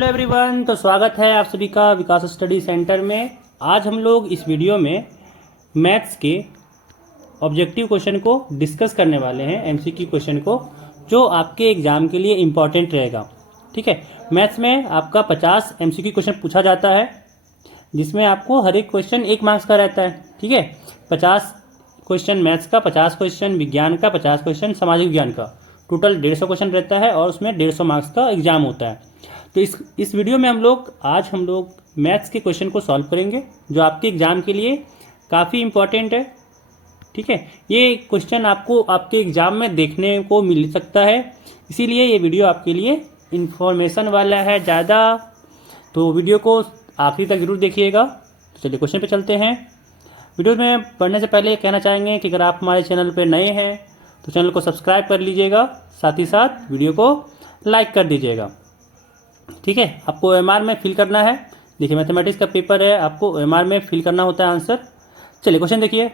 Hello everyone, तो स्वागत है आप सभी का विकास स्टडी सेंटर में। आज हम लोग इस वीडियो में मैथ्स के ऑब्जेक्टिव क्वेश्चन को डिस्कस करने वाले हैं, एमसीक्यू क्वेश्चन को, जो आपके एग्ज़ाम के लिए इम्पॉर्टेंट रहेगा। ठीक है, मैथ्स में आपका 50 एमसीक्यू क्वेश्चन पूछा जाता है, जिसमें आपको हर एक क्वेश्चन 1 मार्क्स का रहता है। ठीक है, 50 क्वेश्चन मैथ्स का, 50 क्वेश्चन विज्ञान का, 50 क्वेश्चन सामाजिक विज्ञान का, टोटल 150 क्वेश्चन रहता है और उसमें 150 मार्क्स का एग्जाम होता है। तो इस वीडियो में आज हम लोग मैथ्स के क्वेश्चन को सॉल्व करेंगे, जो आपके एग्ज़ाम के लिए काफ़ी इम्पोर्टेंट है। ठीक है, ये क्वेश्चन आपको आपके एग्ज़ाम में देखने को मिल सकता है, इसीलिए ये वीडियो आपके लिए इन्फॉर्मेशन वाला है ज़्यादा। तो वीडियो को आखिरी तक जरूर देखिएगा। तो चलिए क्वेश्चन पे चलते हैं। वीडियो में पढ़ने से पहले कहना चाहेंगे कि अगर आप हमारे चैनल पर नए हैं तो चैनल को सब्सक्राइब कर लीजिएगा, साथ ही साथ वीडियो को लाइक कर दीजिएगा। ठीक है, आपको OMR में फिल करना है। देखिए, मैथमेटिक्स का पेपर है, आपको OMR में फिल करना होता है आंसर। चलिए क्वेश्चन देखिए,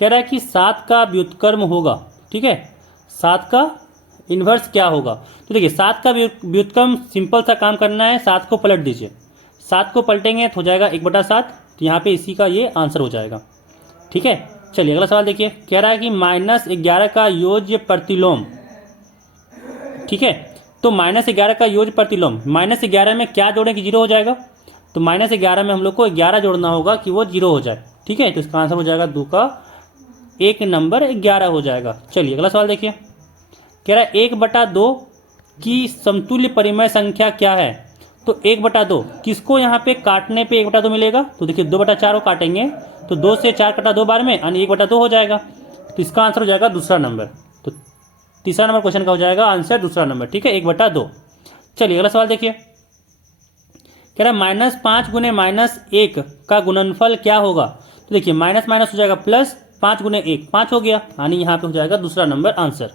कह रहा है कि 7 का व्युत्क्रम होगा। ठीक है, 7 का इन्वर्स क्या होगा। तो देखिए, 7 का व्युत्क्रम सिंपल सा काम करना है, 7 को पलट दीजिए। 7 को पलटेंगे तो हो जाएगा 1/7, तो यहाँ पे इसी का ये आंसर हो जाएगा। ठीक है, चलिए अगला सवाल देखिए, कह रहा है कि -11 का योज्य प्रतिलोम। ठीक है, तो -11 का योज्य प्रतिलोम, -11 में क्या जोड़ें कि 0 हो जाएगा। तो -11 में हम लोग को 11 जोड़ना होगा कि वो 0 हो जाए। ठीक है, तो इसका आंसर हो जाएगा 2 का 1 नंबर 11 हो जाएगा। चलिए अगला सवाल देखिए, कह रहा है 1/2 की समतुल्य परिमेय संख्या क्या है। तो 1/2 किसको यहाँ पे काटने पे 1/2 मिलेगा। तो देखिए 2/4 को काटेंगे तो 2 से 4 कटा 2 बार में, यानी 1/2 हो जाएगा। तो इसका आंसर हो जाएगा दूसरा नंबर। तो तीसरा नंबर क्वेश्चन का हो जाएगा आंसर दूसरा नंबर। ठीक है, 1/2। चलिए अगला सवाल देखिए, कह रहा है -5 गुने -1 का गुणनफल क्या होगा। तो देखिए माइनस माइनस हो जाएगा प्लस, 5 गुने 1 5 हो गया, यानी यहाँ पे हो जाएगा दूसरा नंबर आंसर।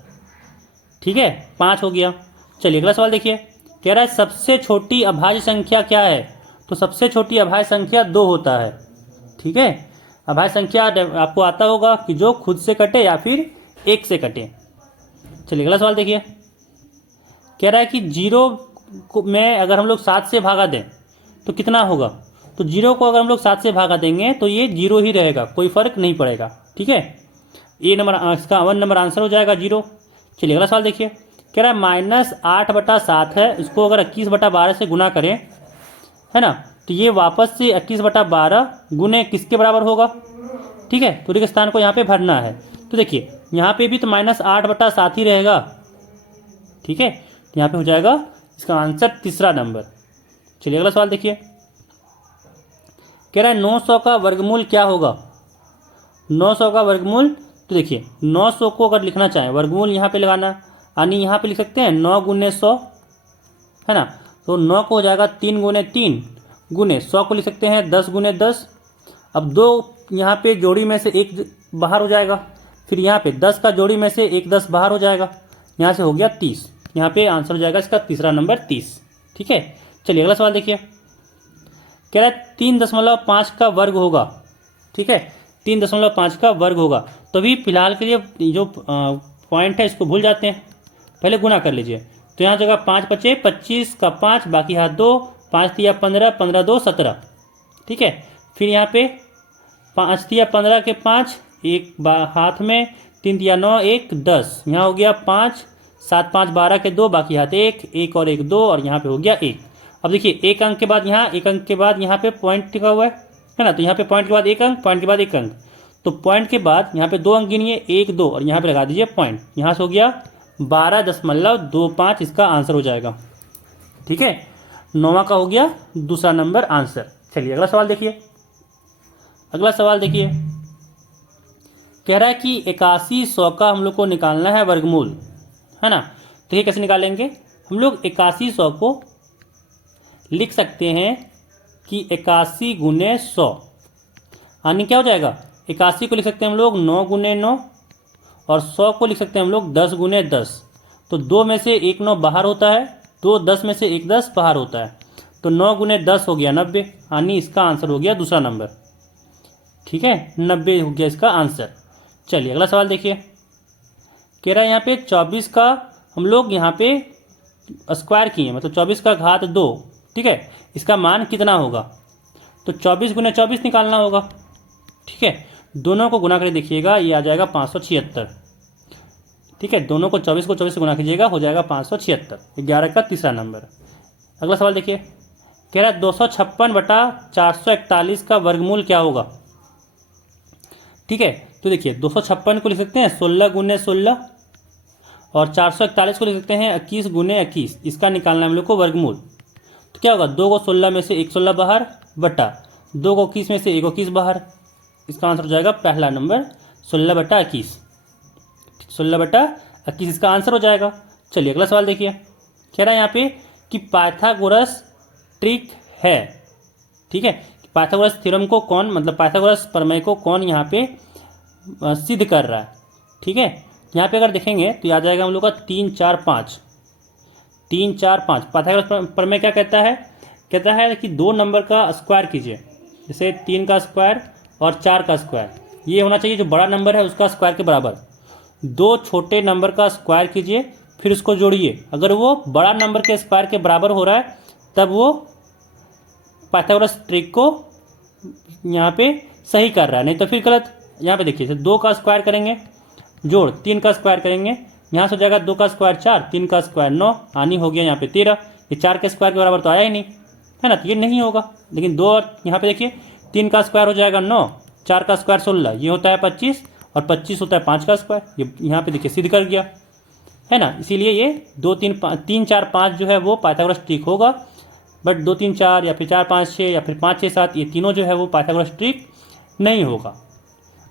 ठीक है, 5 हो गया। चलिए अगला सवाल देखिए, कह रहा है सबसे छोटी अभाज्य संख्या क्या है। तो सबसे छोटी अभाज्य संख्या 2 होता है। ठीक है, अभाज्य संख्या आपको आता होगा कि जो खुद से कटे या फिर 1 से कटे। चलिए अगला सवाल देखिए, कह रहा है कि 0 में अगर हम लोग 7 से भागा दें तो कितना होगा। तो 0 को अगर हम लोग 7 से भागा देंगे तो ये 0 ही रहेगा, कोई फर्क नहीं पड़ेगा। ठीक है, ये नंबर इसका 1 नंबर आंसर हो जाएगा 0। चलिए अगला सवाल देखिए, कह रहा है -8/7 है, इसको अगर 21/12 से गुना करें, है ना, तो ये वापस से 21/12 गुने किसके बराबर होगा। ठीक है, तो के स्थान को यहाँ पे भरना है। तो देखिए यहाँ पे भी तो -8/7 ही रहेगा। ठीक है, तो यहाँ पे हो जाएगा इसका आंसर तीसरा नंबर। चलिए अगला सवाल देखिए, कह रहा है 900 का वर्गमूल क्या होगा। 900 का वर्गमूल, तो देखिए 900 को अगर लिखना चाहें वर्गमूल यहाँ पे लगाना, यानी यहाँ पे लिख सकते हैं 9 गुने 100, है ना। तो 9 को हो जाएगा 3 गुने 3 गुने 100 को लिख सकते हैं 10 गुने 10। अब 2 यहाँ पे जोड़ी में से 1 बाहर हो जाएगा, फिर यहाँ पे 10 का जोड़ी में से 1 10 बाहर हो जाएगा, यहाँ से हो गया 30। यहाँ पे आंसर हो जाएगा इसका तीसरा नंबर 30। ठीक है, चलिए अगला सवाल देखिए, कह रहा है 3.5 का वर्ग होगा। ठीक है, 3.5 का वर्ग होगा। तो अभी फिलहाल के लिए जो पॉइंट है इसको भूल जाते हैं, पहले गुना कर लीजिए। तो यहाँ जगह 5 बचे, 25 का 5 बाकी हाथ 2, 5 तिया 15, 15 2 17। ठीक है, फिर यहाँ पे 5 तिया 15 के 5, एक हाथ में, 3 तिया 9 1 10, यहाँ हो गया 5, 7 5 12 के 2 बाकी हाथ 1, 1 और 1 2, और यहाँ पे हो गया 1। अब देखिए एक अंक के बाद यहाँ, एक अंक के बाद यहाँ पे पॉइंट टिका हुआ है ना, तो यहाँ पे पॉइंट के बाद एक अंक, पॉइंट के बाद एक अंक, तो पॉइंट के बाद यहाँ पे 2 अंक गिनिए, 1 2, और यहाँ पे लगा दीजिए पॉइंट। यहाँ से हो गया 12.25, इसका आंसर हो जाएगा। ठीक है, 9वां का हो गया दूसरा नंबर आंसर। चलिए अगला सवाल देखिए, अगला सवाल देखिए, कह रहा है कि 8100 का हम लोग को निकालना है वर्गमूल, है ना। तो ये कैसे निकालेंगे, हम लोग 8100 को लिख सकते हैं कि 81 गुने 100, यानी क्या हो जाएगा, 81 को लिख सकते हैं हम लोग 9 गुने 9, और 100 को लिख सकते हैं हम लोग 10 गुने 10। तो 2 में से 1 9 बाहर होता है, 2 10 में से 1 10 बाहर होता है, तो 9 गुने 10 हो गया 90, यानी इसका आंसर हो गया दूसरा नंबर। ठीक है, 90 हो गया इसका आंसर। चलिए अगला सवाल देखिए, कह रहा है यहाँ पे 24 का हम लोग यहाँ पे स्क्वायर किए, मतलब 24 का घात 2, ठीक है, इसका मान कितना होगा, तो 24 गुने 24 निकालना होगा, ठीक है। दोनों को गुना करके देखिएगा, ये आ जाएगा 576, ठीक है। दोनों को 24 से गुना कीजिएगा, हो जाएगा 576, 11 का तीसरा नंबर। अगला सवाल देखिए, कह रहा है 256/441 का वर्गमूल क्या होगा, ठीक है। तो देखिए 256 को लिख सकते हैं 16 गुने 16, और 441 को लिख सकते हैं 21 गुने 21, इसका निकालना हम लोग को वर्गमूल। तो क्या होगा, 2 को 16 में से 1 16 बाहर, बटा 2 को 21 में से 1 21 बाहर, इसका आंसर हो जाएगा पहला नंबर 16/21, 16/21 इसका आंसर हो जाएगा। चलिए अगला सवाल देखिए, कह रहा है यहाँ पे कि पाइथागोरस ट्रिक है, ठीक है। पाइथागोरस थ्योरम को कौन, मतलब पाइथागोरस प्रमेय को कौन यहाँ पे सिद्ध कर रहा है, ठीक है। यहाँ पे अगर देखेंगे तो आ जाएगा हम लोग का 3 4 5, 3 4 5। पाइथागोरस प्रमेय क्या कहता है कि दो नंबर का स्क्वायर कीजिए, जैसे 3 का स्क्वायर और 4 का स्क्वायर, ये होना चाहिए जो बड़ा नंबर है उसका स्क्वायर के बराबर। दो छोटे नंबर का स्क्वायर कीजिए, फिर उसको जोड़िए, अगर वो बड़ा नंबर के स्क्वायर के बराबर हो रहा है तब वो पाइथागोरस ट्रिक को यहाँ पे सही कर रहा है, नहीं तो फिर गलत। यहाँ पे देखिए 2 का स्क्वायर करेंगे, जोड़ 3 का स्क्वायर करेंगे, यहाँ से हो जाएगा 2 का स्क्वायर 4, 3 का स्क्वायर 9, हानि हो गया यहाँ पे 13, ये 4 के स्क्वायर के बराबर तो आया ही नहीं, है ना, तो ये नहीं होगा। लेकिन 2 और यहाँ पे देखिए 3 का स्क्वायर हो जाएगा 9, 4 का स्क्वायर 16, ये होता है 25, और 25 होता है 5 का स्क्वायर, ये यहाँ पे देखिए सिद्ध कर गया, है ना। इसीलिए ये 2 3 5 3 4 5 जो है वो पाइथागोरस ट्रिक होगा, बट 2 3 4 या फिर 4 5 6 या फिर 5 6 7 ये तीनों जो है वो पाइथागोरस ट्रिक नहीं होगा।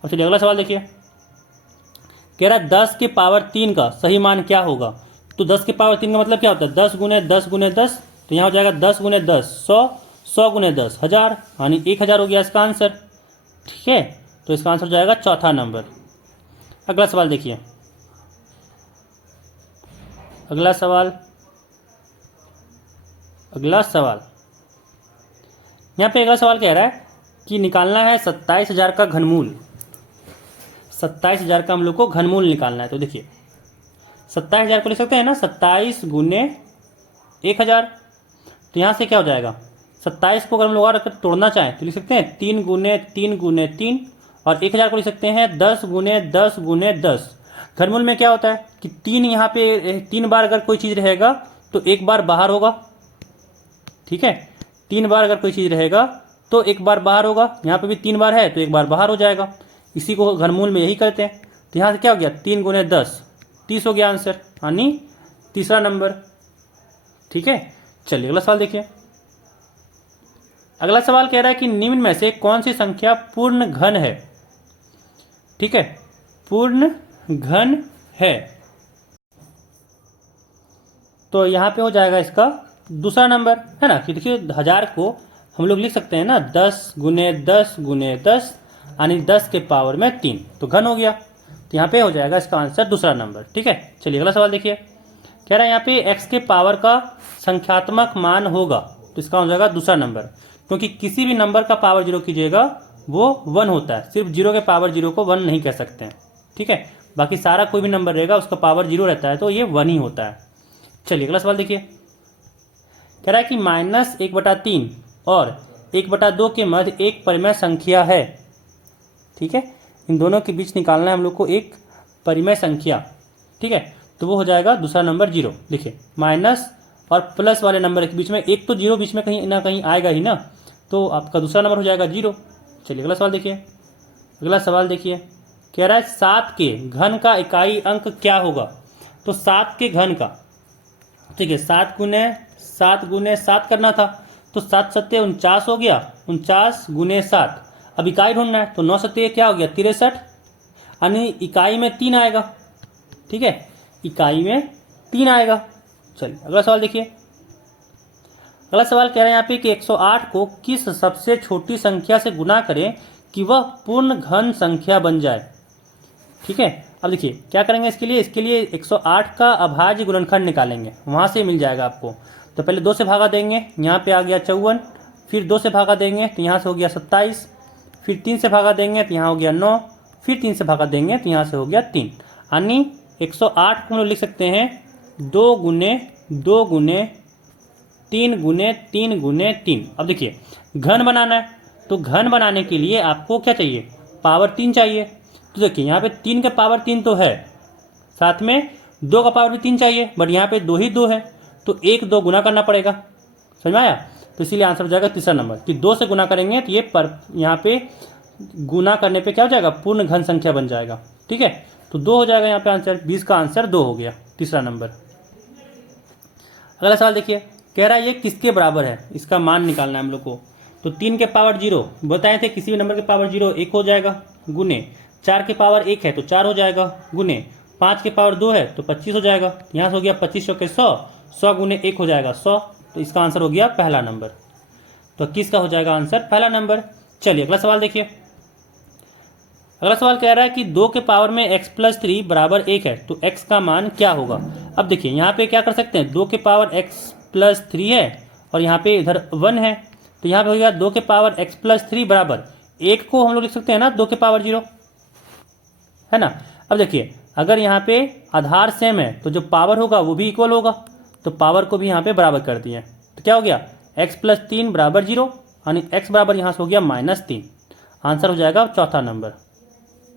अब चलिए अगला सवाल देखिए, कह रहा है 10 के पावर 3 का सही मान क्या होगा। तो 10 के पावर 3 का मतलब क्या होता है, 10 गुने 10 गुने 10, तो यहाँ हो जाएगा 10 गुने 10 100, 100 गुने 10 1000, यानी 1000 हो गया इसका आंसर, ठीक है। तो इसका आंसर हो जाएगा चौथा नंबर। अगला सवाल देखिए, अगला सवाल यहाँ पे अगला सवाल कह रहा है कि निकालना है 27,000 का घनमूल, 27,000 का हम लोग को घनमूल निकालना है। तो देखिए 27,000 को लिख सकते हैं ना 27 गुने 1000, तो यहाँ से क्या हो जाएगा, 27 को अगर हम लोग और तोड़ना चाहें तो लिख सकते हैं 3 गुने 3 गुने 3, और 1000 को लिख सकते हैं 10 गुने 10 गुने 10। घनमूल में क्या होता है कि 3 यहाँ पे 3 बार अगर कोई चीज़ रहेगा तो एक बार बाहर होगा, ठीक है। 3 बार अगर कोई चीज़ रहेगा तो एक बार बाहर होगा, यहाँ पे भी 3 बार है तो एक बार बाहर हो जाएगा, इसी को घनमूल में यही करते हैं। तो यहाँ से क्या हो गया 3 गुने 10 30 हो गया आंसर, यानी तीसरा नंबर, ठीक है। चलिए अगला सवाल देखिए, अगला सवाल कह रहा है कि निम्न में से कौन सी संख्या पूर्ण घन है, ठीक है, पूर्ण घन है। तो यहाँ पे हो जाएगा इसका दूसरा नंबर, है ना। कि देखिए 1000 को हम लोग लिख सकते हैं ना 10 गुने 10 गुने 10, यानी 10 के पावर में 3, तो घन हो गया। तो यहाँ पे हो जाएगा इसका आंसर दूसरा नंबर, ठीक है। चलिए अगला सवाल देखिए, कह रहा है यहाँ पे x के पावर का संख्यात्मक मान होगा, तो इसका हो जाएगा दूसरा नंबर, क्योंकि किसी भी नंबर का पावर 0 कीजिएगा वो 1 होता है, सिर्फ 0 के पावर 0 को 1 नहीं कह सकते हैं, ठीक है। बाकी सारा कोई भी नंबर रहेगा उसका पावर 0 रहता है तो ये 1 ही होता है। चलिए अगला सवाल देखिए, कह रहा है कि -1/3 और 1/2 के मध्य एक परिमेय संख्या है, ठीक है। इन दोनों के बीच निकालना है हम लोग को एक परिमेय संख्या, ठीक है। तो वो हो जाएगा दूसरा नंबर 0। देखिए माइनस और प्लस वाले नंबर के बीच में एक तो 0 बीच में कहीं ना कहीं आएगा ही ना, तो आपका दूसरा नंबर हो जाएगा 0। चलिए अगला सवाल देखिए, अगला सवाल देखिए, कह रहा है 7 के घन का इकाई अंक क्या होगा। तो 7 के घन का, ठीक है, 7 गुने 7 करना था, तो 7 सत्ते 49 हो गया, 49 गुने 7। अब इकाई ढूंढना है, तो 9 सत्ते क्या हो गया 63, यानी इकाई में 3 आएगा, ठीक है, इकाई में 3 आएगा। चलिए अगला सवाल देखिए, अगला सवाल कह रहे हैं यहाँ पे कि 108 को किस सबसे छोटी संख्या से गुना करें कि वह पूर्ण घन संख्या बन जाए, ठीक है। अब देखिए क्या करेंगे इसके लिए 108 का अभाज्य गुणनखंड निकालेंगे, वहाँ से मिल जाएगा आपको। तो पहले 2 से भागा देंगे, यहाँ पे आ गया 54, फिर 2 से भागा देंगे तो यहाँ से हो गया 27, फिर 3 से भागा देंगे तो यहाँ हो गया 9, फिर 3 से भागा देंगे तो यहाँ से हो गया 3, यानी 108 को हम लोग लिख सकते हैं 2 गुने 2 गुने 3 गुने 3 गुने 3। अब देखिए घन बनाना है, तो घन बनाने के लिए आपको क्या चाहिए, पावर 3 चाहिए। तो देखिए यहाँ पे 3 का पावर 3 तो है, साथ में 2 का पावर भी 3 चाहिए, बट यहाँ पे 2 ही 2 है, तो 1 2 गुना करना पड़ेगा। समझ में आया? तो इसीलिए आंसर हो जाएगा तीसरा नंबर कि 2 से गुना करेंगे तो ये यहाँ पे गुना करने पे क्या हो जाएगा, पूर्ण घन संख्या बन जाएगा। ठीक है, तो 2 हो जाएगा यहाँ पे आंसर, 20 का आंसर 2 हो गया, तीसरा नंबर। अगला सवाल देखिए, कह रहा है ये किसके बराबर है, इसका मान निकालना है हम लोग को। तो 3 के पावर 0 बताए थे, किसी भी नंबर के पावर 0 1 हो जाएगा, गुने 4 के पावर 1 है तो 4 हो जाएगा, गुने 5 के पावर 2 है तो 25 हो जाएगा। यहाँ से हो गया 25 के 100, 100 गुने 1 हो जाएगा 100, तो इसका आंसर हो गया पहला नंबर। तो किसका हो जाएगा आंसर, पहला नंबर। चलिए अगला सवाल देखिए। अगला सवाल कह रहा है कि 2 के पावर में x प्लस 3 बराबर 1 है, तो x का मान क्या होगा। अब देखिए यहाँ पे क्या कर सकते हैं, 2 के पावर x प्लस 3 है और यहाँ पे इधर 1 है, तो यहाँ पे हो गया 2 के पावर x प्लस 3 बराबर 1 को हम लोग लिख सकते हैं ना 2 के पावर 0, है ना। अब देखिए अगर यहाँ पे आधार सेम है तो जो पावर होगा वो भी इक्वल होगा, तो पावर को भी यहाँ पे बराबर कर दिए, तो क्या हो गया x प्लस 3 बराबर 0, यानी x बराबर यहाँ से हो गया -3। आंसर हो जाएगा चौथा नंबर।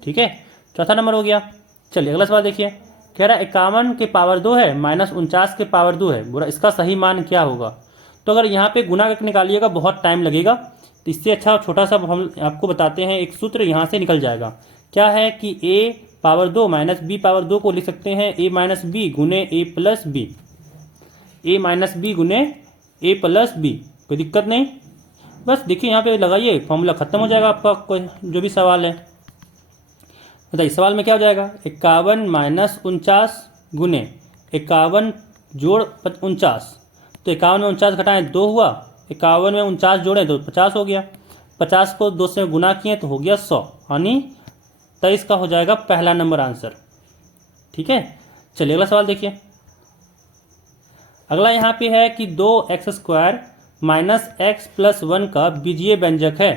ठीक है, चौथा नंबर हो गया। चलिए अगला सवाल देखिए, कह रहा है 51 के पावर 2 है माइनस 49 के पावर 2 है, बुरा इसका सही मान क्या होगा। तो अगर यहाँ पे गुना करके निकालिएगा बहुत टाइम लगेगा, तो इससे अच्छा छोटा सा हम आपको बताते हैं, एक सूत्र यहाँ से निकल जाएगा। क्या है कि a power 2 minus B power 2 को लिख सकते हैं a माइनस बी गुने a plus B, a minus B गुने a प्लस बी। कोई दिक्कत नहीं, बस देखिए यहाँ पे लगाइए, फॉर्मूला खत्म हो जाएगा आपका कोई जो भी सवाल है। बताइए सवाल में क्या हो जाएगा, 51 माइनस 49 गुने 51 जोड़ 49, तो 51 में 49 घटाएं 2 हुआ, 51 में 49 जोड़ें तो 50 हो गया, 50 को 2 से गुना किए तो हो गया 100, यानी 23 का हो जाएगा पहला नंबर आंसर। ठीक है, चलिए अगला सवाल देखिए। अगला यहाँ पे है कि 2x² माइनस x प्लस 1 का बीजीय व्यंजक है।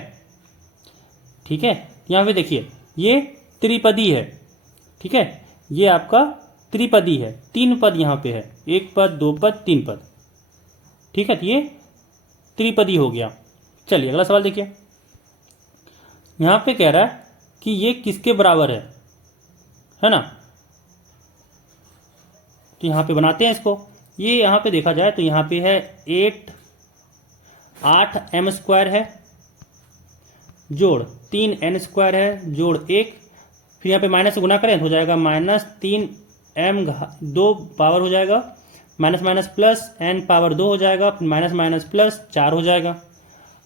ठीक है, यहाँ पे देखिए ये त्रिपदी है। ठीक है, ये आपका त्रिपदी है, 3 पद यहाँ पे है, 1 पद 2 पद 3 पद। ठीक है, तो ये त्रिपदी हो गया। चलिए अगला सवाल देखिए, यहाँ पे कह रहा है कि ये किसके बराबर है ना। तो यहाँ पे बनाते हैं इसको, ये यहाँ पे देखा जाए तो यहाँ पे है 8m² है जोड़ 3n² है जोड़ 1, फिर यहाँ पे माइनस से गुना करें तो हो जाएगा -3m² पावर हो जाएगा, minus minus plus n power 2 हो जाएगा, फिर माइनस माइनस प्लस 4 हो जाएगा।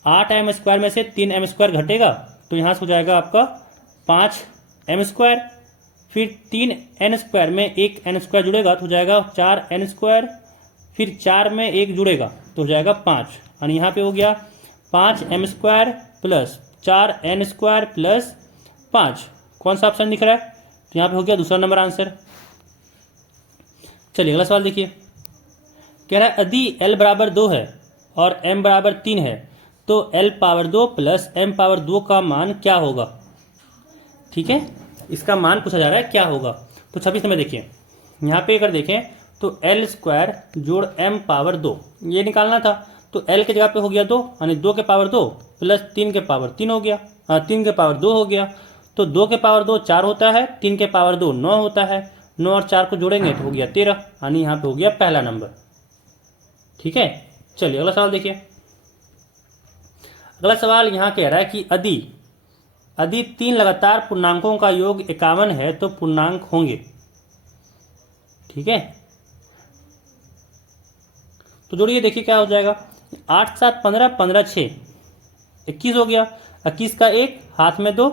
8m² में से 3m² घटेगा तो यहाँ से हो जाएगा आपका 5m², फिर 3n² में 1n² जुड़ेगा तो हो जाएगा 4n², फिर 4 में 1 जुड़ेगा तो हो जाएगा 5, यानी यहाँ पे हो गया 5m² प्लस 4n² प्लस 5। कौन सा ऑप्शन दिख रहा है, तो यहाँ पे हो गया दूसरा नंबर आंसर। चलिए अगला सवाल देखिए, कह रहा है यदि l बराबर 2 है और m बराबर 3 है तो l power 2 plus m power 2 का मान क्या होगा। ठीक है, इसका मान पूछा जा रहा है क्या होगा। तो 26 में देखिए, यहाँ पे अगर देखें तो l² जोड़ m पावर 2 ये निकालना था, तो l के जगह पे हो गया 2, यानी 2 के पावर 2 प्लस 3 के पावर 3 हो गया, 3 के पावर 2 हो गया, तो 2 के पावर 2 4 होता है, 3 के पावर 2 9 होता है, 9 और 4 को जोड़ेंगे तो हो गया 13, यानी यहाँ पे हो गया पहला नंबर। ठीक है, चलिए अगला सवाल देखिए। अगला सवाल यहाँ कह रहा है कि यदि 3 लगातार पूर्णांकों का योग 51 है तो पूर्णांक होंगे। ठीक है, तो जोड़िए देखिए क्या हो जाएगा, 8 7 15 15 6 21 हो गया, 21 का 1 हाथ में 2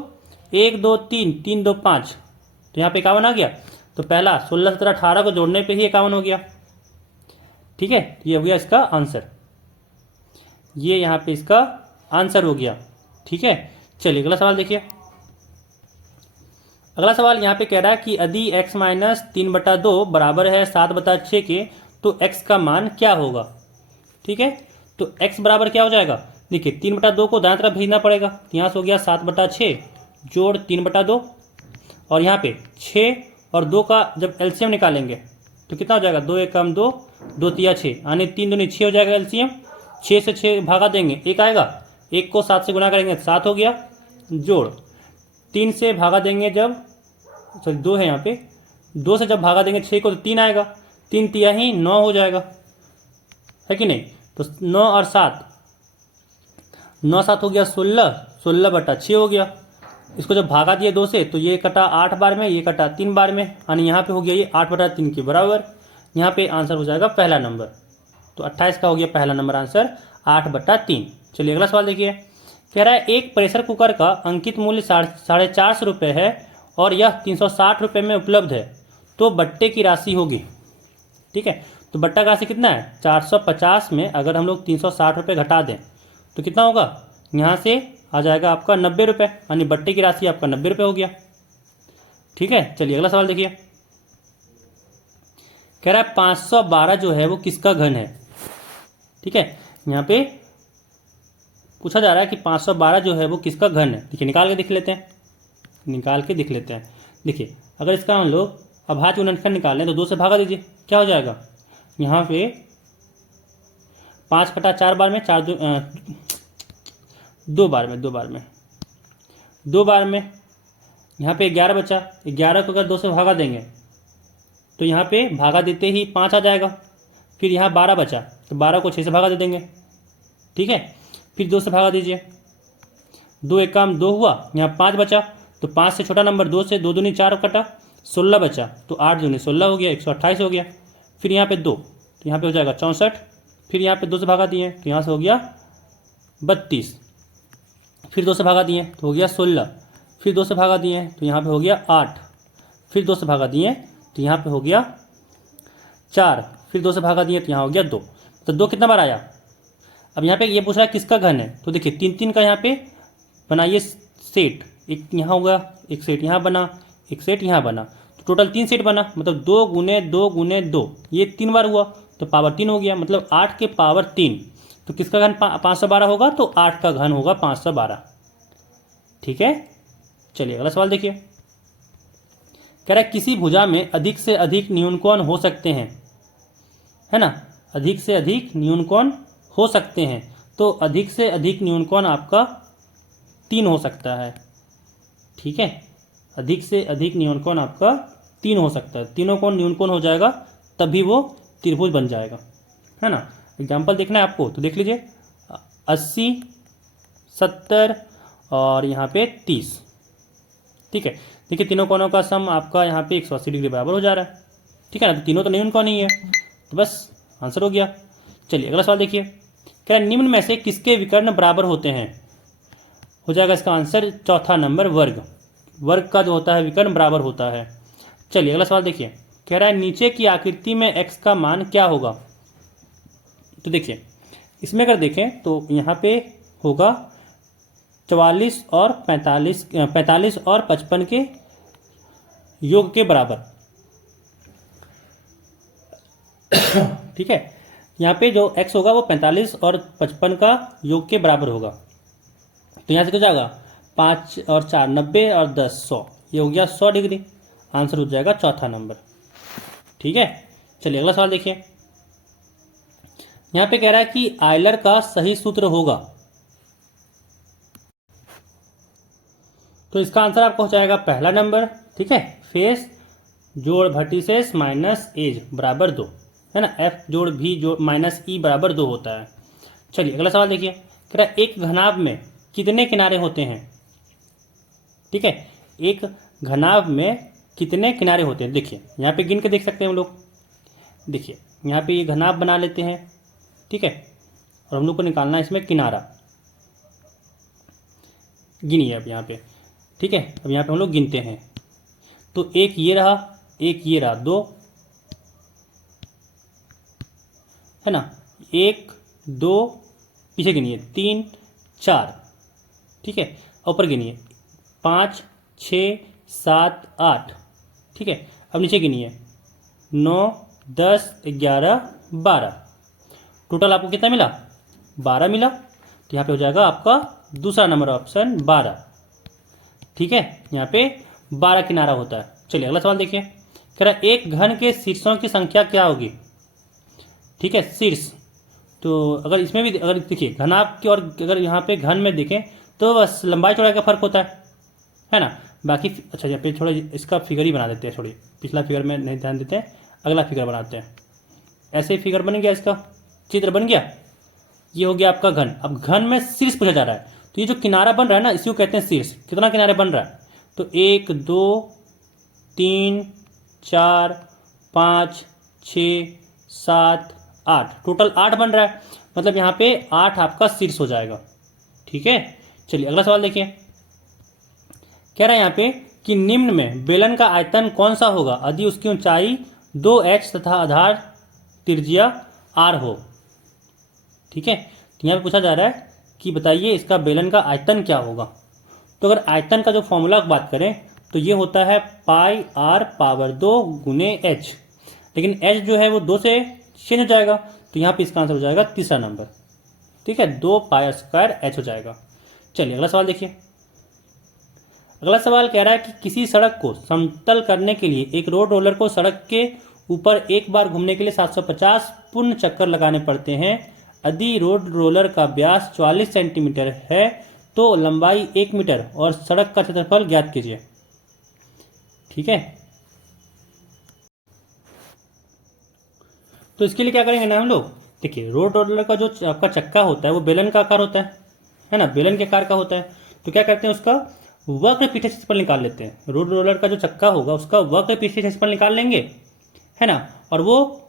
1 2 3 3 2 5, तो यहाँ पे 51 आ गया। तो पहला 16 17 18 को जोड़ने पे ही 51 हो गया। ठीक है, ये हो गया इसका आंसर, ये यहाँ पे इसका आंसर हो गया। ठीक है, चलिए अगला सवाल देखिए। अगला सवाल यहाँ पे कह रहा है कि यदि x माइनस 3/2 बराबर है 7/6 के तो x का मान क्या होगा। ठीक है, तो x बराबर क्या हो जाएगा, देखिए 3/2 को दाएं तरफ भेजना पड़ेगा, तो यहाँ से हो गया 7/6 जोड़ 3/2, और यहाँ पे 6 और 2 का जब एलसीएम निकालेंगे तो कितना हो जाएगा, 2 एक कम 2, 2 तिया 6, यानी 3 दूनी 6 हो जाएगा एलसीएम। 6 से 6 भागा देंगे, एक आएगा, एक को 7 से गुना करेंगे 7 हो गया, जोड़ 3 से भागा देंगे जब, सॉरी 2 है यहाँ पे, 2 से जब भागा देंगे 6 को तो 3 आएगा, 3 तिया ही 9 हो जाएगा, है कि नहीं। तो 9 और 7, 9 7 हो गया 16, 16 बटा 6 हो गया। इसको जब भागा दिए 2 से तो ये कटा 8 बार में, ये कटा 3 बार में, यानी यहाँ पे हो गया ये 8 बटा 3 के बराबर। यहाँ पे आंसर हो जाएगा पहला नंबर। तो 28 का हो गया पहला नंबर आंसर, 8 बटा 3। चलिए अगला सवाल देखिए, कह रहा है एक प्रेशर कुकर का अंकित मूल्य 450 रुपये है और यह 360 रुपये में उपलब्ध है, तो बट्टे की राशि होगी। ठीक है, तो बट्टा का राशि कितना है, 450 में अगर हम लोग 360 रुपये घटा दें तो कितना होगा, यहाँ से आ जाएगा आपका 90 रुपये, यानी बट्टे की राशि आपका 90 रुपये हो गया। ठीक है, चलिए अगला सवाल देखिए, कह रहा है 512 जो है वो किसका घन है। ठीक है, यहाँ पे पूछा जा रहा है कि 512 जो है वो किसका घन है। देखिए निकाल के देख लेते हैं, देखिए अगर इसका हम लोग अभाज्य गुणनखंड निकालें तो 2 से भागा दीजिए, क्या हो जाएगा, यहाँ पे 5 बटा 4 बार में, 2 बार में, यहाँ पे 11 बचा, 11 को अगर 2 से भागा देंगे तो यहाँ पे भागा देते ही 5 आ जाएगा, फिर यहाँ 12 बचा तो 12 को 6 से भागा दे देंगे। ठीक है, फिर 2 से भागा दीजिए, 2 एक काम 2 हुआ, यहाँ 5 बचा तो 5 से छोटा नंबर 2 से, 2 दूनी 4 कटा, 16 बचा तो 8 दूनी 16 हो गया, 128 हो गया। फिर यहाँ पे 2 तो यहाँ पे हो जाएगा 64, फिर यहाँ पे 2 से भागा दिए तो यहाँ से हो गया 32, फिर 2 से भागा दिए तो हो गया 16, फिर 2 से भागा दिए तो यहाँ पे हो गया 8, फिर 2 से भागा दिए तो यहाँ पे हो गया 4, फिर 2 से भागा दिए तो यहाँ हो गया 2। तो 2 कितना बार आया। अब यहाँ पे ये पूछ रहा है किसका घन है, तो देखिए 3 3 का यहाँ पे बनाइए सेट, एक यहाँ होगा, एक सेट यहाँ बना, एक सेट यहाँ बना, तो टोटल 3 सेट बना, मतलब 2 गुने 2 गुने 2, ये 3 बार हुआ तो पावर 3 हो गया, मतलब 8 के पावर 3। तो किसका घन 512 होगा, तो 8 का घन होगा 512। ठीक है, चलिए अगला सवाल देखिए, कह रहा है किसी भुजा में अधिक से अधिक न्यूनकोण हो सकते हैं, है ना, अधिक से अधिक न्यूनकोण हो सकते हैं, तो अधिक से अधिक न्यूनकोण आपका 3 हो सकता है। ठीक है, अधिक से अधिक न्यूनकोण आपका 3 हो सकता है, तीनों कोण न्यूनकोण हो जाएगा तभी वो त्रिभुज बन जाएगा, है ना। एग्जाम्पल देखना है आपको तो देख लीजिए, 80, 70 और यहाँ पे 30। ठीक है, देखिए तीनों कोणों का सम आपका यहाँ पे 180 डिग्री बराबर हो जा रहा है। ठीक है ना, तो तीनों तो न्यूनकोण ही है, तो बस आंसर हो गया। चलिए अगला सवाल देखिए, क्या निम्न में से किसके विकर्ण बराबर होते हैं, हो जाएगा इसका आंसर चौथा नंबर, वर्ग का जो होता है विकर्ण बराबर होता है। चलिए अगला सवाल देखिए, कह रहा है नीचे की आकृति में x का मान क्या होगा। तो देखिए इसमें अगर देखें तो यहाँ पे होगा 44 और 45 और 55 के योग के बराबर। ठीक है, यहाँ पे जो x होगा वो 45 और 55 का योग के बराबर होगा, तो यहाँ से क्या जाएगा 5 और 4 90 और 10 100, ये हो गया 100 डिग्री, आंसर हो जाएगा चौथा नंबर। ठीक है, चलिए अगला सवाल देखिए, यहाँ पे कह रहा है कि आयलर का सही सूत्र होगा, तो इसका आंसर आपको हो जाएगा पहला नंबर। ठीक है, फेस जोड़ वर्टिसेस माइनस एज बराबर 2, है ना, एफ जोड़ भी जोड़ माइनस ई बराबर 2 होता है। चलिए अगला सवाल देखिए, कह रहा है एक घनाभ में कितने किनारे होते हैं। ठीक है, एक घनाभ में कितने किनारे होते हैं, देखिए यहाँ पे गिन के देख सकते हैं हम लोग। देखिए यहाँ पे ये घनाभ बना लेते हैं, ठीक है, और हम लोग को निकालना है इसमें किनारा, गिनिए अब यहाँ पे। ठीक है, अब यहाँ पे हम लोग गिनते हैं, तो एक ये रहा, एक ये रहा, 2, है ना, 1 2, पीछे गिनिए 3 4, ठीक है, ऊपर गिनिए 5 6 7 8, ठीक है, अब नीचे गिनिए 9 10 11 12, टोटल आपको कितना मिला, 12 मिला, तो यहाँ पे हो जाएगा आपका दूसरा नंबर ऑप्शन 12। ठीक है, यहाँ पे 12 किनारा होता है। चलिए अगला सवाल देखिए, कह रहा एक घन के शीर्षों की संख्या क्या होगी। ठीक है, शीर्ष। तो अगर इसमें भी अगर देखिए घनाभ की, और अगर यहाँ पे घन में देखें तो बस लंबाई चौड़ाई का फर्क होता है ना। बाकी अच्छा यहाँ पे थोड़ा इसका फिगर ही बना देते हैं, थोड़ी पिछला फिगर में नहीं ध्यान देते हैं, अगला फिगर बनाते हैं। ऐसे ही फिगर बन गया, इसका चित्र बन गया। ये हो गया आपका घन। अब घन में शीर्ष पूछा जा रहा है, तो ये जो किनारा बन रहा है ना, इसी को कहते हैं शीर्ष। कितना किनारे बन रहा है, तो 1 2 3 4 5 6 7 8, टोटल 8 बन रहा है। मतलब यहाँ पे 8 आपका शीर्ष हो जाएगा। ठीक है, चलिए अगला सवाल देखिए। कह रहा है यहाँ पे कि निम्न में बेलन का आयतन कौन सा होगा यदि उसकी ऊंचाई 2h तथा आधार त्रिज्या r हो। ठीक है, तो यहाँ पे पूछा जा रहा है कि बताइए इसका बेलन का आयतन क्या होगा। तो अगर आयतन का जो फॉर्मूला की बात करें तो ये होता है पाई r पावर 2 गुने h, लेकिन h जो है वो 2 से चेंज हो जाएगा, तो यहाँ पे इसका आंसर हो जाएगा तीसरा नंबर। ठीक है, 2 पाई स्क्वायर h हो जाएगा। चलिए अगला सवाल देखिए। अगला सवाल कह रहा है कि किसी सड़क को समतल करने के लिए एक रोड रोलर को सड़क के ऊपर एक बार घूमने के लिए 750 पूर्ण चक्कर लगाने पड़ते हैं। यदि रोड रोलर का व्यास 44 सेंटीमीटर है तो लंबाई 1 मीटर और सड़क का क्षेत्रफल ज्ञात कीजिए। ठीक है, तो इसके लिए क्या करेंगे ना हम लोग, देखिए रोड रोलर का जो आपका चक्का होता है वो बेलन का आकार होता है ना, बेलन के आकार का होता है। तो क्या करते हैं, उसका वक्र पृष्ठीय क्षेत्रफल निकाल लेते हैं। रोड रोलर का जो चक्का होगा उसका वक्र पृष्ठीय क्षेत्रफल निकाल लेंगे, है ना, और वो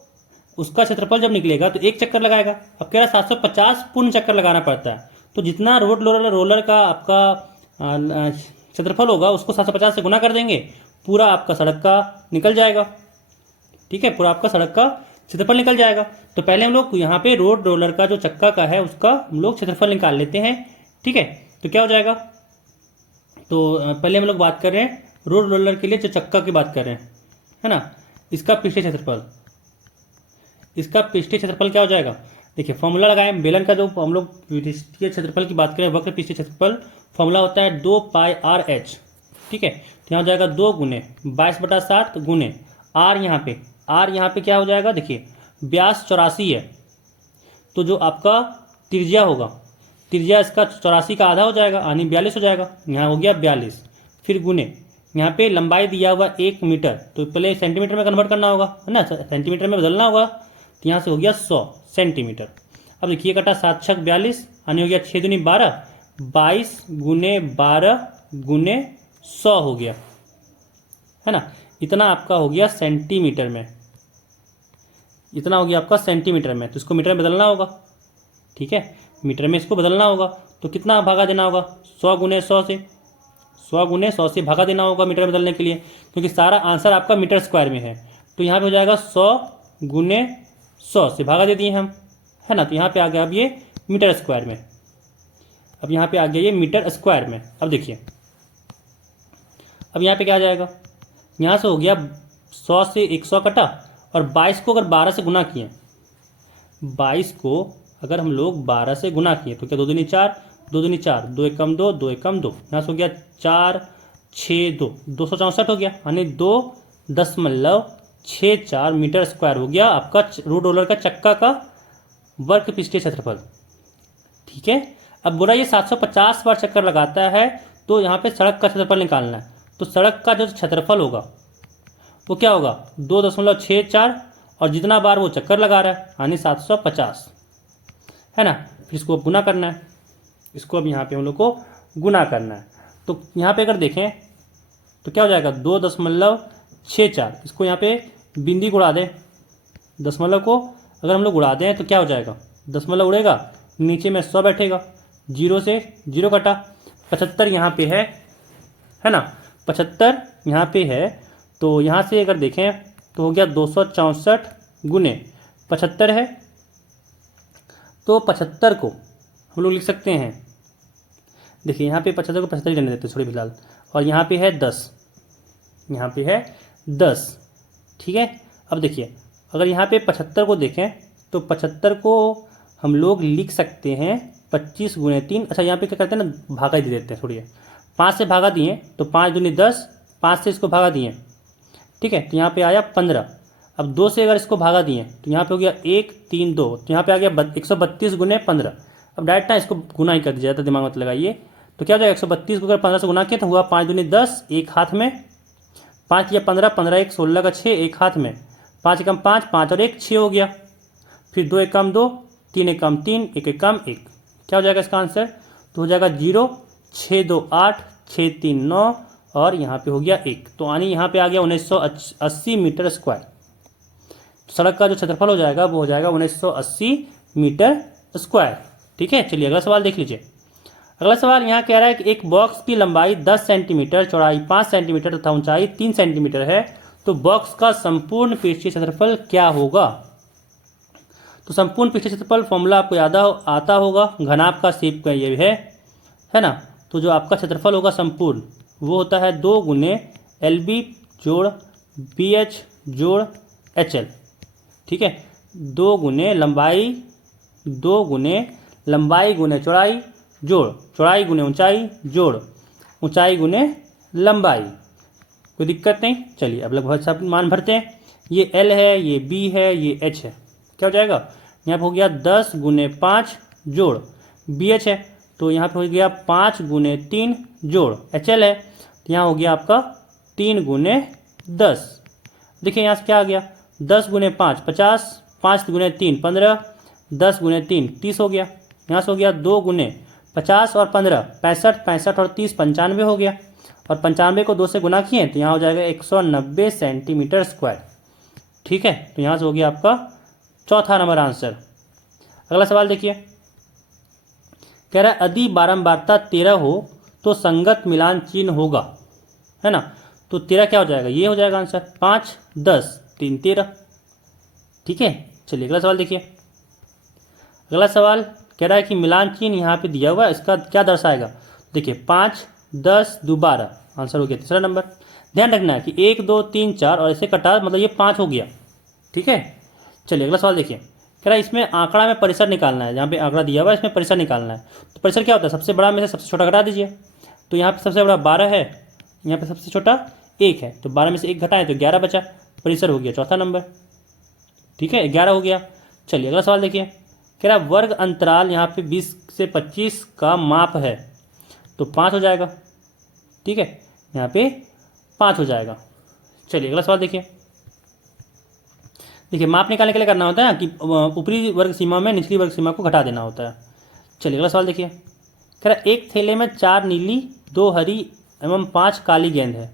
उसका क्षेत्रफल जब निकलेगा तो एक चक्कर लगाएगा। अब कह रहा है 750 पूर्ण चक्कर लगाना पड़ता है, तो जितना रोड रोलर का आपका क्षेत्रफल होगा उसको 750 से गुना कर देंगे, पूरा आपका सड़क का निकल जाएगा। ठीक है, पूरा आपका सड़क का क्षेत्रफल निकल जाएगा। तो पहले हम लोग यहाँ पे रोड रोलर का जो चक्का का है उसका हम लोग क्षेत्रफल निकाल लेते हैं। ठीक है, तो क्या हो जाएगा, तो पहले हम लोग बात कर रहे हैं रोड रोलर के लिए जो चक्का की बात कर रहे हैं, है ना, इसका पृष्ठीय क्षेत्रफल, इसका पृष्ठीय क्षेत्रफल क्या हो जाएगा। देखिए फॉर्मूला लगाएं, बेलन का जो हम लोग पृष्ठीय क्षेत्रफल की बात करें, वक्र पृष्ठीय क्षेत्रफल फॉर्मूला होता है 2 पाई आर एच। ठीक है, तो यहाँ हो जाएगा 2 गुने 22/7 गुने आर, यहाँ पे क्या हो जाएगा, देखिए व्यास 84 है, तो जो आपका त्रिज्या होगा, त्रिज्या इसका 84 का आधा हो जाएगा, यानी 42 हो जाएगा। यहाँ हो गया 42, फिर गुने यहाँ पे लंबाई दिया हुआ 1 मीटर, तो पहले सेंटीमीटर में कन्वर्ट करना होगा, है ना, सेंटीमीटर में बदलना होगा, तो यहाँ से हो गया 100 सेंटीमीटर। अब देखिए कटा 7 छक 42, यानी हो गया 6 दूनी 12, 22 गुने 12 गुने 100 हो गया, है ना। इतना आपका हो गया सेंटीमीटर में, इतना हो गया आपका सेंटीमीटर में, तो इसको मीटर में बदलना होगा। ठीक है, मीटर में इसको बदलना होगा, तो कितना भागा देना होगा, 100 गुने 100 से, 100 गुने 100 से भागा देना होगा मीटर में बदलने के लिए, क्योंकि सारा आंसर आपका मीटर स्क्वायर में है। तो यहाँ पे हो जाएगा 100 गुने 100 से भागा दे दिए हम, है ना, तो यहाँ पे आ गया अब ये मीटर स्क्वायर में। अब यहाँ पे आ गया ये मीटर स्क्वायर में। अब देखिए अब यहाँ पे क्या आ जाएगा, यहाँ से हो गया 100 से 100 कटा, और 22 को अगर 12 से गुना किए, 22 को अगर हम लोग 12 से गुना किए तो क्या 2 दूनी 4, 2 दूनी 4, 2 एकम 2, 2 एकम 2, यहाँ से हो गया 4 6 2, 264 हो गया, यानी 2.64 मीटर स्क्वायर हो गया आपका रोड रोलर का चक्का का वर्ग पृष्ठीय क्षेत्रफल। ठीक है, अब बोला ये 750 बार चक्कर लगाता है, तो यहाँ पे सड़क का क्षेत्रफल निकालना है। तो सड़क का जो क्षेत्रफल होगा वो क्या होगा, 2.64, और जितना बार वो चक्कर लगा रहा है यानी 750, है ना। फिर इसको गुना करना है, इसको अब यहाँ पे हम लोग को गुना करना है। तो यहाँ पे अगर देखें तो क्या हो जाएगा 2.64, इसको यहाँ पे बिंदी को उड़ा दें, दशमलव को अगर हम लोग उड़ा दें तो क्या हो जाएगा, दशमलव उड़ेगा, नीचे में 100 बैठेगा, 0 से 0 कटा, 75 यहाँ पे है ना, 75 यहाँ पे है, तो यहाँ से अगर देखें तो हो गया 264 गुने 75 है, तो 75 को हम लोग लिख सकते हैं, देखिए यहाँ पे 75 को 75 रहने देते थोड़ी फिलहाल, और यहाँ पे है 10, यहाँ पे है 10। ठीक है, अब देखिए अगर यहाँ पे 75 को देखें तो 75 को हम लोग लिख सकते हैं 25 गुने 3। अच्छा यहाँ पे क्या करते हैं ना, भागा दे देते हैं, छोड़िए 5 से भागा दिए तो 5 दूनी 10, 5 से इसको भागा दिए, ठीक है। तो यहाँ पे आया 15। अब 2 से अगर इसको भागा दिए तो यहाँ पे हो गया 1 3 2, तो यहाँ पे आ गया 132 गुने 15। अब डायरेक्ट ना इसको गुना ही कर दिया जाता, दिमाग मत लगाइए। तो क्या हो जाएगा 132 को अगर 15 से गुना किया तो हुआ 5 दूनी 10, एक हाथ में 5 या 15, 15 एक 16 का 6, एक हाथ में 5 एकम 5, 5 और 1 6 हो गया। फिर 2 एकम 2, 3 एकम 3, 1 एकम 1। क्या हो जाएगा इसका आंसर? तो हो जाएगा 0, 6 2 8, 6 3 9 और यहाँ पे हो गया 1। तो यानी यहाँ पे आ गया 1980 मीटर स्क्वायर। तो सड़क का जो क्षेत्रफल हो जाएगा वो हो जाएगा 1980 मीटर स्क्वायर। ठीक है, चलिए अगला सवाल देख लीजिए। अगला सवाल यहाँ कह रहा है कि एक बॉक्स की लंबाई 10 सेंटीमीटर, चौड़ाई 5 सेंटीमीटर तथा ऊंचाई 3 सेंटीमीटर है, तो बॉक्स का संपूर्ण पृष्ठीय क्षेत्रफल क्या होगा? तो संपूर्ण पृष्ठीय क्षेत्रफल फॉर्मूला आपको याद आता होगा, घनाभ का शेप का ये है ना। तो जो आपका क्षेत्रफल होगा संपूर्ण वो होता है 2 गुने LB जोड़ BH जोड़ HL। ठीक है, 2 गुने लंबाई गुने चौड़ाई जोड़ चौड़ाई गुने ऊंचाई जोड़ ऊंचाई गुने लंबाई। कोई दिक्कत नहीं। चलिए अब लगभग सब मान भरते हैं। ये L है, ये B है, ये H है। क्या हो जाएगा? यहाँ पे हो गया 10 गुने 5 जोड़ BH है, तो यहाँ पे हो गया 5 गुने 3 जोड़ HL है, तो यहाँ हो गया आपका 3 गुने 10। देखिए यहाँ से क्या आ गया? 10 गुने 5 50, 5 गुने 3 15, 10 गुने 3 30 हो गया। यहाँ से हो गया 2 गुने 50 और 15 65, 65 और 30 95 हो गया, और 95 को 2 से गुना किए तो यहाँ हो जाएगा 190 सेंटीमीटर स्क्वायर। ठीक है, तो यहाँ से हो गया आपका चौथा नंबर आंसर। अगला सवाल देखिए, कह रहा है यदि बारंबारता 13 हो तो संगत मिलान चिन्ह होगा, है ना। तो 13 क्या हो जाएगा? ये हो जाएगा आंसर। 5 10 3 13। ठीक है, चलिए अगला सवाल देखिए। अगला सवाल कह रहा है कि मिलान चिन्ह यहाँ पे दिया हुआ है, इसका क्या दर्शाएगा? देखिए 5 10 2 12, आंसर हो गया तीसरा नंबर। ध्यान रखना है कि 1 2 3 4 और ऐसे कटा, मतलब ये 5 हो गया। ठीक है, चलिए अगला सवाल देखिए। कह रहा है इसमें आंकड़ा में परिसर निकालना है, जहाँ पे आंकड़ा दिया हुआ है इसमें परिसर निकालना है। तो परिसर क्या होता है? सबसे बड़ा में से सबसे छोटा घटा दीजिए। तो यहाँ पे सबसे बड़ा 12 है, यहाँ पे सबसे छोटा 1 है, तो 12 में से 1 घटाएं तो 11 बचा, परिसर हो गया चौथा नंबर। ठीक है, 11 हो गया। चलिए अगला सवाल देखिए। कह रहा वर्ग अंतराल यहाँ पे 20 से 25 का माप है, तो 5 हो जाएगा। ठीक है, यहाँ पे 5 हो जाएगा। चलिए अगला सवाल देखिए। देखिए माप निकालने के लिए करना होता है ना कि ऊपरी वर्ग सीमा में निचली वर्ग सीमा को घटा देना होता है। चलिए अगला सवाल देखिए। कह रहा एक थैले में 4 नीली 2 हरी एवं 5 काली गेंद है।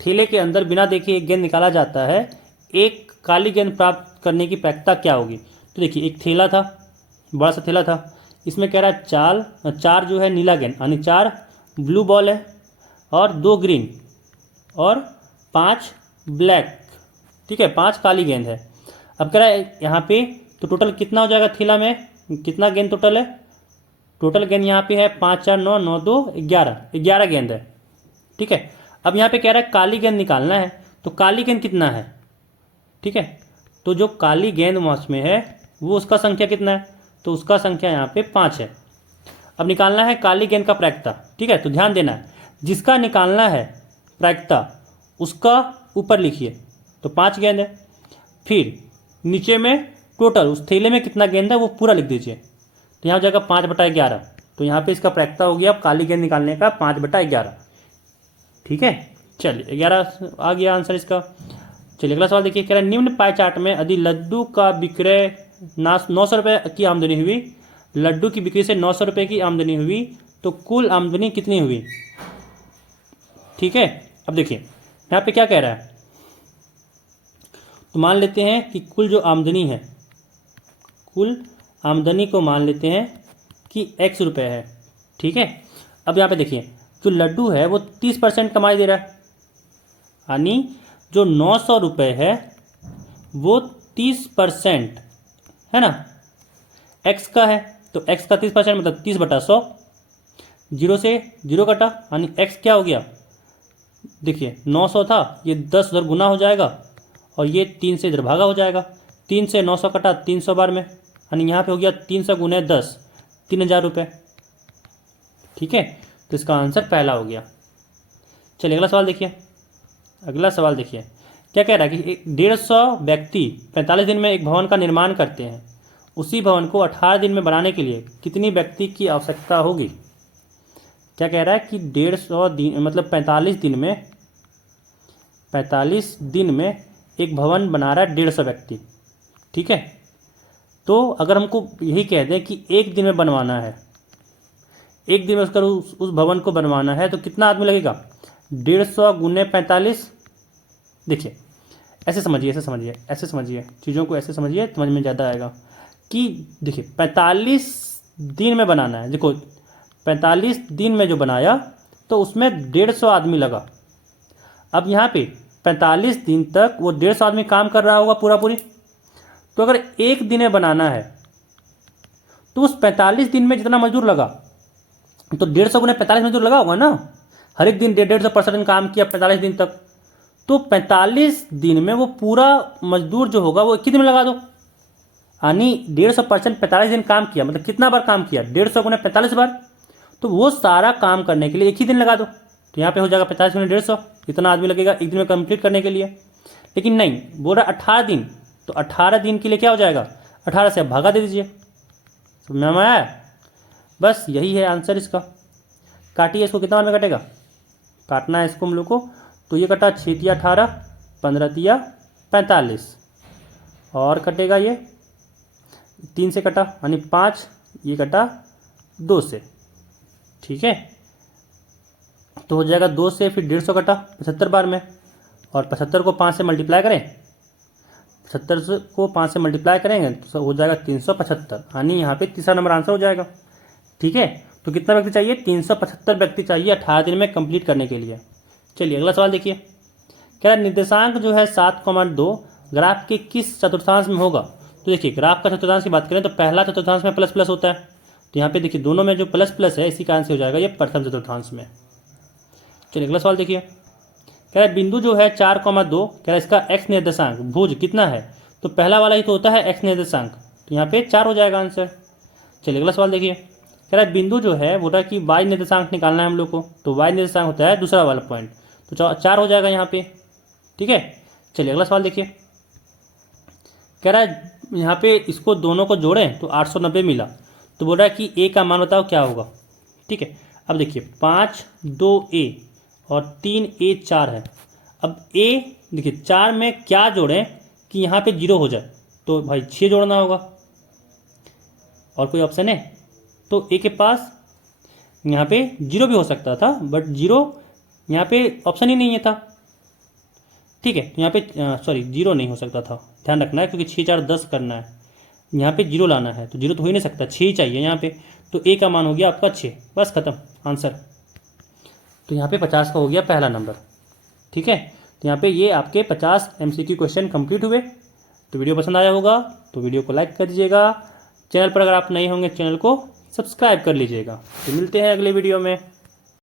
थैले के अंदर बिना देखे एक गेंद निकाला जाता है, एक काली गेंद प्राप्त करने की प्रायिकता क्या होगी? तो देखिए एक थैला था, बड़ा सा थैला था, इसमें कह रहा है 4 जो है नीला गेंद, यानी 4 ब्लू बॉल है और 2 ग्रीन और 5 ब्लैक। ठीक है, 5 काली गेंद है। अब कह रहा है यहाँ पे तो टोटल कितना हो जाएगा? थैला में कितना गेंद टोटल है? टोटल गेंद यहाँ पे है 5 4 9 9 2 11 गेंद है। ठीक है, अब यहाँ पे कह रहा है काली गेंद निकालना है, तो काली गेंद कितना है? ठीक है, तो जो काली गेंद मास में है वो उसका संख्या कितना है? तो उसका संख्या यहाँ पे 5 है। अब निकालना है काली गेंद का प्रायिकता। ठीक है, तो ध्यान देना है, जिसका निकालना है प्रायिकता उसका ऊपर लिखिए, तो 5 गेंद है। फिर नीचे में टोटल उस थैले में कितना गेंद है वो पूरा लिख दीजिए, तो यहाँ हो जाएगा 5/11। तो यहाँ पे इसका प्रायिकता हो गया काली गेंद निकालने का 5/11। ठीक है, चलिए 11 आ गया आंसर इसका। चलिए अगला सवाल देखिए। कह रहा है निम्न पाई चार्ट में यदि लड्डू का विक्रय 900 रुपये की आमदनी हुई, लड्डू की बिक्री से 900 रुपये की आमदनी हुई, तो कुल आमदनी कितनी हुई? ठीक है, अब देखिए यहाँ पे क्या कह रहा है, तो मान लेते हैं कि कुल जो आमदनी है, कुल आमदनी को मान लेते हैं कि X रुपये है। ठीक है, अब यहाँ पे देखिए जो लड्डू है वो 30% कमाई दे रहा है, यानी जो 900 रुपये है वो 30% है ना, X का है, तो X का 30% मतलब 30/100। 0 से 0 कटा, यानी X क्या हो गया? देखिए 900 था, ये 10 उधर गुना हो जाएगा और ये 3 से इधर भागा हो जाएगा। 3 से 900 कटा 300 बार में, यानी यहाँ पे हो गया 300 गुने 10 3000 रुपये। ठीक है, तो इसका आंसर पहला हो गया। चलिए अगला सवाल देखिए। अगला सवाल देखिए, क्या कह रहा है कि 150 व्यक्ति 45 दिन में एक भवन का निर्माण करते हैं, उसी भवन को 18 दिन में बनाने के लिए कितनी व्यक्ति की आवश्यकता होगी। क्या कह रहा है कि 150 दिन मतलब 45 दिन में एक भवन बना रहा है 150 व्यक्ति, ठीक है। तो अगर हमको यही कह दें कि एक दिन में बनवाना है, एक दिन में उसका उस भवन को बनवाना है, तो कितना आदमी लगेगा, 150 गुने 45। देखिए ऐसे समझिए चीज़ों को, ऐसे समझिए, समझ में ज़्यादा आएगा कि देखिए 45 दिन में बनाना है। देखो 45 दिन में जो बनाया तो उसमें 150 आदमी लगा। अब यहाँ पे 45 दिन तक वो 150 आदमी काम कर रहा होगा पूरा पूरी। तो अगर एक दिन में बनाना है तो उस 45 दिन में जितना मजदूर लगा, तो 150 गुने 45 मजदूर लगा होगा ना। हर एक दिन 150% काम किया 45 दिन तक, तो 45 दिन में वो पूरा मजदूर जो होगा वो कितने में लगा दो, यानी 150% 45 दिन काम किया, मतलब कितना बार काम किया, 150 गुने 45 बार। तो वो सारा काम करने के लिए एक ही दिन लगा दो, तो यहाँ पे हो जाएगा 45 गुने 150, इतना आदमी लगेगा एक दिन में कंप्लीट करने के लिए। लेकिन नहीं, बोल रहा 18 दिन, तो 18 दिन के लिए क्या हो जाएगा, 18 से आप भागा दे दीजिए। समझ में आया। बस यही है आंसर इसका। काटिए इसको, कितना में कटेगा, काटना है इसको हम लोग को। तो ये कटा 6 तिया 18, 15 तिया 45, और कटेगा ये 3 से कटा, यानी 5, ये कटा 2 से, ठीक है। तो हो जाएगा 2 से, फिर 150 कटा 75 बार में, और 75 को 5 से मल्टीप्लाई करें, 75 को 5 से मल्टीप्लाई करेंगे तो हो जाएगा 375, यानी यहाँ पे तीसरा नंबर आंसर हो जाएगा, ठीक है। तो कितना व्यक्ति चाहिए, 375 व्यक्ति चाहिए 18 दिन में कंप्लीट करने के लिए। चलिए अगला सवाल देखिए। क्या निर्देशांक जो है 7,2 ग्राफ के किस चतुर्थांश में होगा। तो देखिए ग्राफ का चतुर्थांश की बात करें तो पहला चतुर्थांश में प्लस प्लस होता है, तो यहाँ पे देखिए दोनों में जो प्लस प्लस है इसी कारण से हो जाएगा ये प्रथम चतुर्थांश में। चलिए अगला सवाल देखिए। कह रहा बिंदु जो है 4,2, कह रहा इसका एक्स निर्देशांक भुज कितना है। तो पहला वाला ही तो होता है एक्स निर्देशांक, तो यहाँ पे 4 हो जाएगा आंसर। चलिए अगला सवाल देखिए। कह रहा बिंदु जो है बोला कि वाई निर्देशांक निकालना है हम लोग को, तो वाई निर्देशांक होता है दूसरा वाला पॉइंट, तो 4 हो जाएगा यहाँ पे, ठीक है। चलिए अगला सवाल देखिए। कह रहा है यहाँ पे इसको दोनों को जोड़ें तो 890 मिला, तो बोल रहा है कि ए का मान बताओ क्या होगा, ठीक है। अब देखिए 5 2a और 3a 4 है। अब a देखिए 4 में क्या जोड़ें कि यहाँ पे 0 हो जाए, तो भाई 6 जोड़ना होगा, और कोई ऑप्शन है। तो a के पास यहाँ पे 0 भी हो सकता था, बट 0 यहाँ पे ऑप्शन ही नहीं था, ठीक है। यहाँ पे सॉरी 0 नहीं हो सकता था, ध्यान रखना है, क्योंकि 6 4 10 करना है, यहाँ पे 0 लाना है, तो 0 तो हो ही नहीं सकता, 6 ही चाहिए यहाँ पे। तो a का मान हो गया आपका 6, बस खत्म आंसर। तो यहाँ पे 50 का हो गया पहला नंबर, ठीक है। तो यहाँ पे ये आपके 50 MCQ क्वेश्चन कंप्लीट हुए। तो वीडियो पसंद आया होगा तो वीडियो को लाइक कर दीजिएगा, चैनल पर अगर आप नए होंगे चैनल को सब्सक्राइब कर लीजिएगा। तो मिलते हैं अगले वीडियो में।